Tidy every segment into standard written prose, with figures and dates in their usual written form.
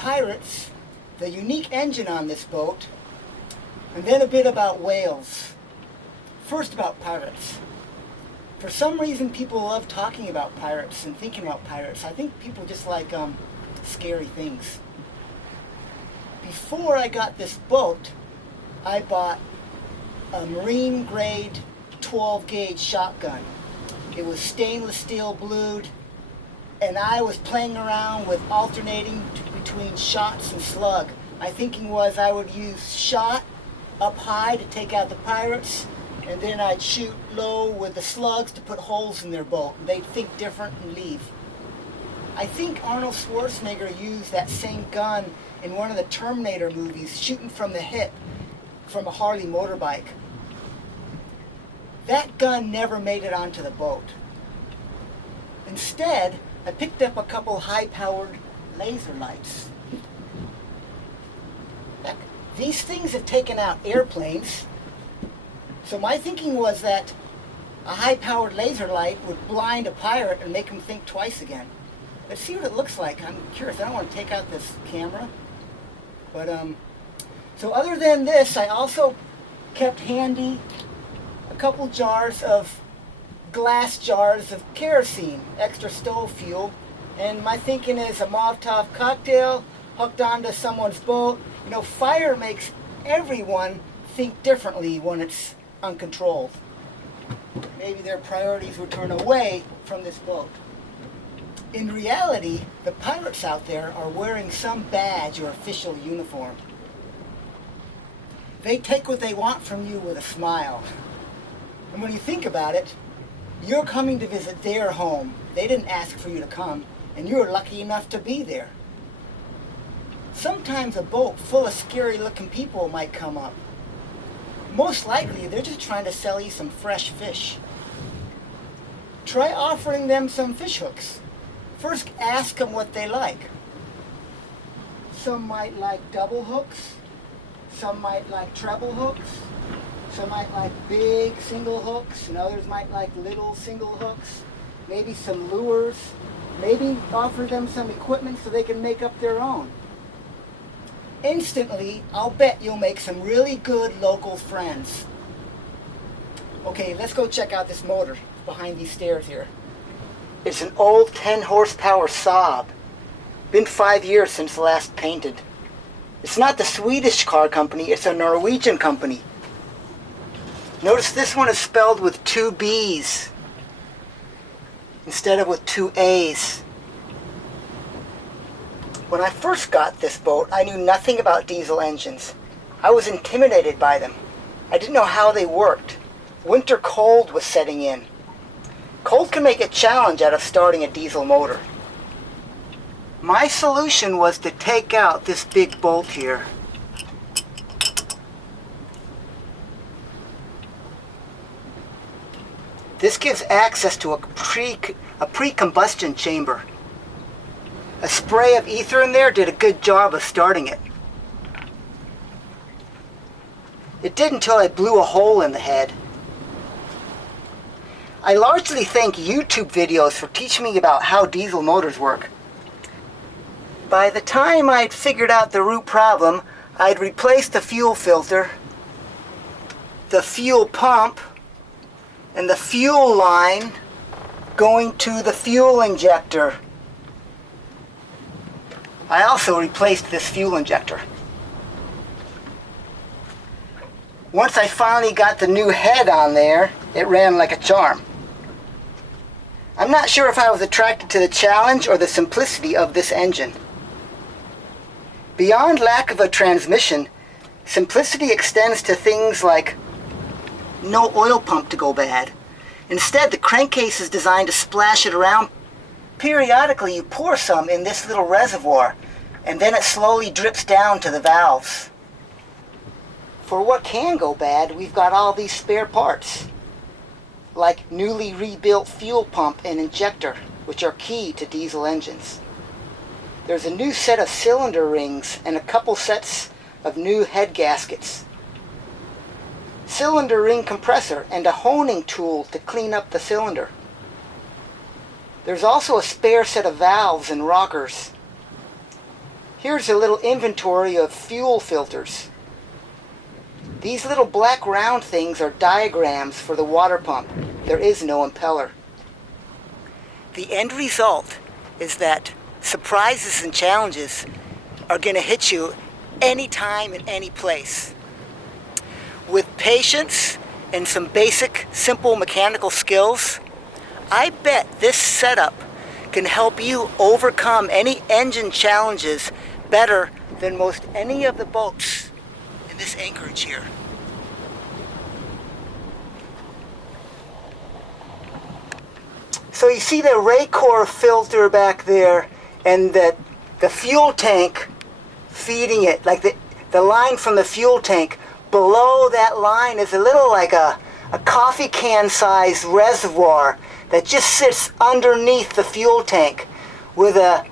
pirates, the unique engine on this boat, and then a bit about whales. First about pirates. For some reason people love talking about pirates and thinking about pirates. I think people just like scary things. Before I got this boat, I bought a marine grade 12 gauge shotgun. It was stainless steel blued, and I was playing around with alternating between shots and slug. My thinking was I would use shot up high to take out the pirates, and then I'd shoot low with the slugs to put holes in their boat. They'd think different and leave. I think Arnold Schwarzenegger used that same gun in one of the Terminator movies, shooting from the hip from a Harley motorbike. That gun never made it onto the boat. Instead, I picked up a couple high-powered laser lights. Heck, these things have taken out airplanes, so my thinking was that a high-powered laser light would blind a pirate and make him think twice again. Let's see what it looks like. I'm curious. I don't want to take out this camera. But, so other than this, I also kept handy a couple glass jars of kerosene, extra stove fuel. And my thinking is a Molotov cocktail hooked onto someone's boat. You know, fire makes everyone think differently when it's uncontrolled. Maybe their priorities would turn away from this boat. In reality, the pirates out there are wearing some badge or official uniform. They take what they want from you with a smile. And when you think about it, you're coming to visit their home. They didn't ask for you to come, and you're lucky enough to be there. Sometimes a boat full of scary-looking people might come up. Most likely, they're just trying to sell you some fresh fish. Try offering them some fish hooks. First, ask them what they like. Some might like double hooks. Some might like treble hooks. Some might like big single hooks, and others might like little single hooks. Maybe some lures. Maybe offer them some equipment so they can make up their own. Instantly, I'll bet you'll make some really good local friends. Okay, let's go check out this motor behind these stairs here. It's an old 10 horsepower SABB. Been 5 years since last painted. It's not the Swedish car company, it's a Norwegian company. Notice this one is spelled with 2 B's instead of with 2 A's. When I first got this boat, I knew nothing about diesel engines. I was intimidated by them. I didn't know how they worked. Winter cold was setting in. Cold can make a challenge out of starting a diesel motor. My solution was to take out this big bolt here. This gives access to a pre-combustion chamber. A spray of ether in there did a good job of starting it. It did until I blew a hole in the head. I largely thank YouTube videos for teaching me about how diesel motors work. By the time I'd figured out the root problem, I'd replaced the fuel filter, the fuel pump, and the fuel line going to the fuel injector. I also replaced this fuel injector. Once I finally got the new head on there, it ran like a charm. I'm not sure if I was attracted to the challenge or the simplicity of this engine. Beyond lack of a transmission, simplicity extends to things like no oil pump to go bad. Instead, the crankcase is designed to splash it around. Periodically, you pour some in this little reservoir, and then it slowly drips down to the valves. For what can go bad, we've got all these spare parts, like newly rebuilt fuel pump and injector, which are key to diesel engines. There's a new set of cylinder rings and a couple sets of new head gaskets. Cylinder ring compressor and a honing tool to clean up the cylinder. There's also a spare set of valves and rockers. Here's a little inventory of fuel filters. These little black round things are diagrams for the water pump. There is no impeller. The end result is that surprises and challenges are going to hit you anytime and any place. With patience and some basic, simple mechanical skills, I bet this setup can help you overcome any engine challenges better than most any of the boats in this anchorage here. So you see the Raycor filter back there and the fuel tank feeding it, like the line from the fuel tank. Below that line is a little like a coffee can sized reservoir that just sits underneath the fuel tank with a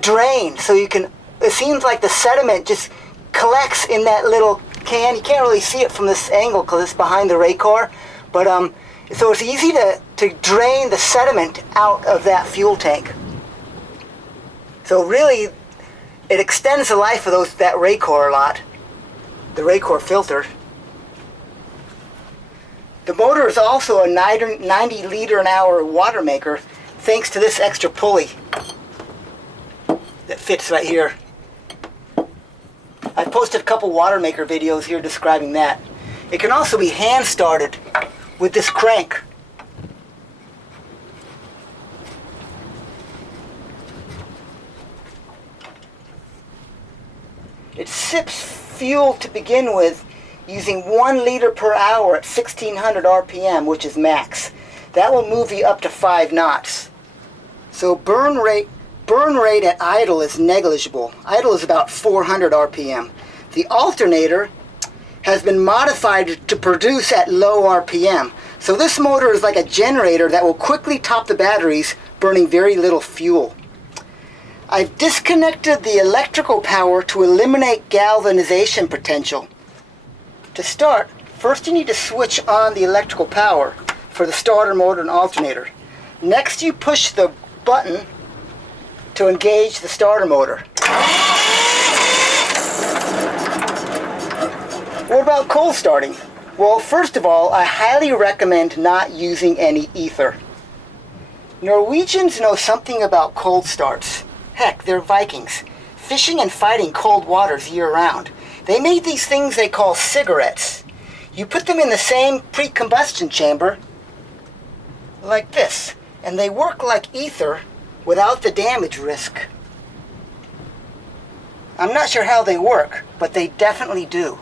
drain, so you can, it seems like the sediment just collects in that little can. You can't really see it from this angle because it's behind the Raycor, but so it's easy to drain the sediment out of that fuel tank. So really, it extends the life of that Raycor a lot, the Raycor filter. The motor is also a 90 liter an hour water maker thanks to this extra pulley that fits right here. I've posted a couple water maker videos here describing that. It can also be hand started with this crank. It sips fuel to begin with using 1 liter per hour at 1600 RPM, which is max. That will move you up to 5 knots. So burn rate at idle is negligible. Idle is about 400 RPM. The alternator has been modified to produce at low RPM. So this motor is like a generator that will quickly top the batteries, burning very little fuel. I've disconnected the electrical power to eliminate galvanization potential. To start, first you need to switch on the electrical power for the starter motor and alternator. Next you push the button to engage the starter motor. What about cold starting? Well, first of all, I highly recommend not using any ether. Norwegians know something about cold starts. Heck, they're Vikings, fishing and fighting cold waters year-round. They made these things they call cigarettes. You put them in the same pre-combustion chamber, like this, and they work like ether without the damage risk. I'm not sure how they work, but they definitely do.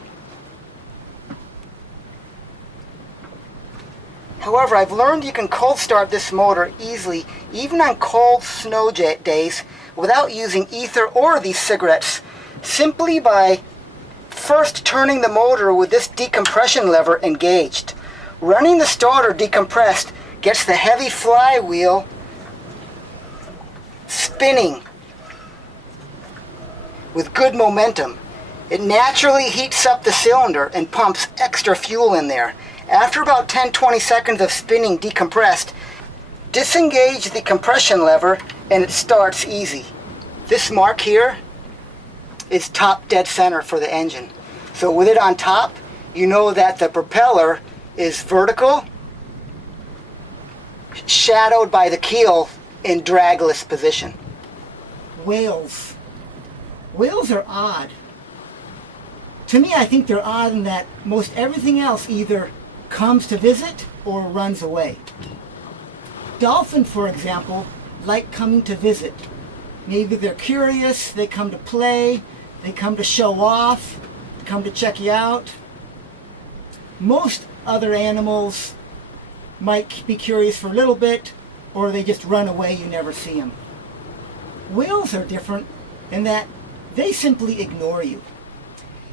However, I've learned you can cold start this motor easily, even on cold snow days, without using ether or these cigarettes, simply by first turning the motor with this decompression lever engaged. Running the starter decompressed gets the heavy flywheel spinning with good momentum. It naturally heats up the cylinder and pumps extra fuel in there. After about 10-20 seconds of spinning decompressed, disengage the compression lever and it starts easy. This mark here is top dead center for the engine. So with it on top, you know that the propeller is vertical, shadowed by the keel in dragless position. Whales. Whales are odd. To me, I think they're odd in that most everything else either comes to visit or runs away. Dolphins, for example, like coming to visit. Maybe they're curious, they come to play, they come to show off, they come to check you out. Most other animals might be curious for a little bit, or they just run away, you never see them. Whales are different in that they simply ignore you.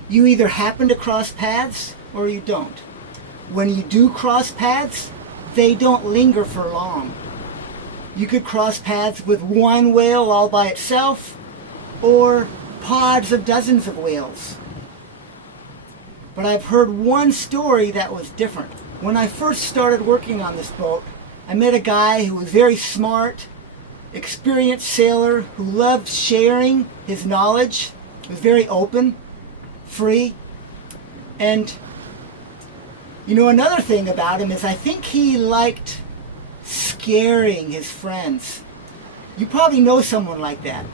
You either happen to cross paths or you don't. When you do cross paths, they don't linger for long. You could cross paths with one whale all by itself, or pods of dozens of whales. But I've heard one story that was different. When I first started working on this boat, I met a guy who was very smart, experienced sailor who loved sharing his knowledge. He was very open, free. And, you know, another thing about him is I think he liked scaring his friends. You probably know someone like that.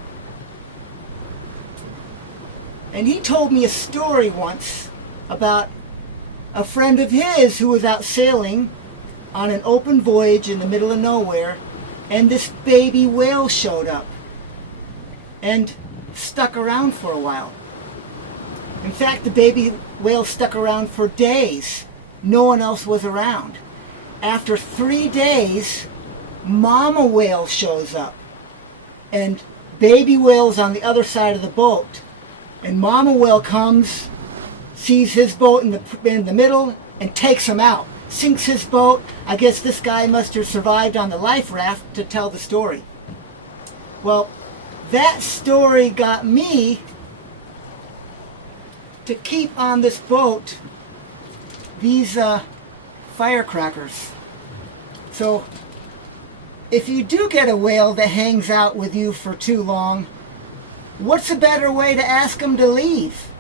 And he told me a story once about a friend of his who was out sailing on an open voyage in the middle of nowhere, and this baby whale showed up and stuck around for a while. In fact, the baby whale stuck around for days. No one else was around. After 3 days, mama whale shows up, and baby whale's on the other side of the boat. And mama whale comes, sees his boat in the middle, and takes him out. Sinks his boat. I guess this guy must have survived on the life raft to tell the story. Well, that story got me to keep on this boat these firecrackers. So if you do get a whale that hangs out with you for too long, what's a better way to ask them to leave?